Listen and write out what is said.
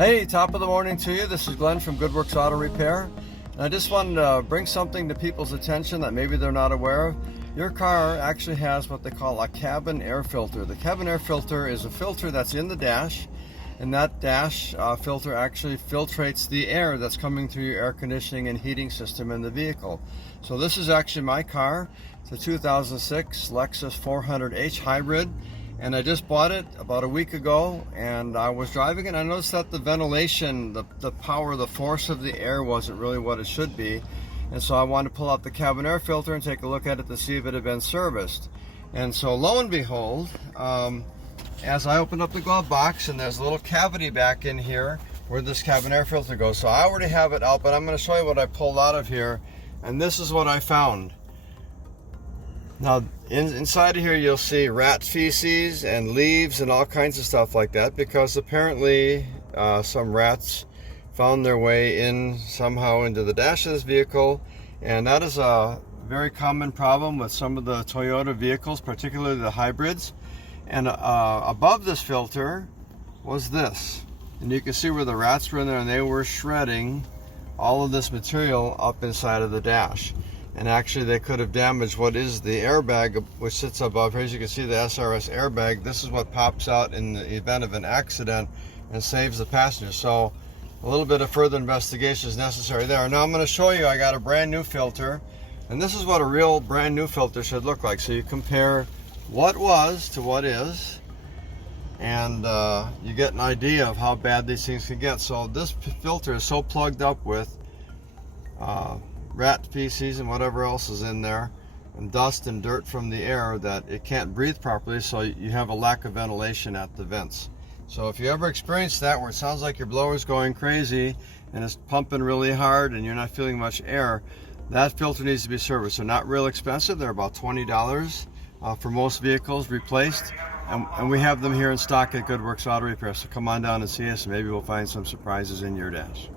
Hey, top of the morning to you. This is Glenn from GoodWorks Auto Repair. And I just wanted to bring something to people's attention that maybe they're not aware of. Your car actually has what they call a cabin air filter. The cabin air filter is a filter that's in the dash, and that dash filter actually filtrates the air that's coming through your air conditioning and heating system in the vehicle. So this is actually my car. It's a 2006 Lexus 400h hybrid. And I just bought it about a week ago, and I was driving it. I noticed that the ventilation, the power, the force of the air wasn't really what it should be. And so I wanted to pull out the cabin air filter and take a look at it to see if it had been serviced. And so lo and behold, as I opened up the glove box, and there's a little cavity back in here where this cabin air filter goes. So I already have it out, but I'm going to show you what I pulled out of here. And this is what I found. Now, inside of here you'll see rat feces and leaves and all kinds of stuff like that, because apparently some rats found their way in somehow into the dash of this vehicle, and that is a very common problem with some of the Toyota vehicles, particularly the hybrids. And above this filter was this, and you can see where the rats were in there, and they were shredding all of this material up inside of the dash. And actually they could have damaged what is the airbag, which sits above here. As you can see, the SRS airbag, this is what pops out in the event of an accident and saves the passenger. So a little bit of further investigation is necessary there. Now I'm going to show you, I got a brand new filter, and this is what a real brand new filter should look like. So you compare what was to what is, and you get an idea of how bad these things can get. So this filter is so plugged up with rat feces and whatever else is in there, and dust and dirt from the air, that it can't breathe properly, so you have a lack of ventilation at the vents. So if you ever experience that, where it sounds like your blower's going crazy and it's pumping really hard and you're not feeling much air, that filter needs to be serviced. They're not real expensive. They're about $20 for most vehicles replaced, and we have them here in stock at GoodWorks Auto Repair. So come on down and see us, and maybe we'll find some surprises in your dash.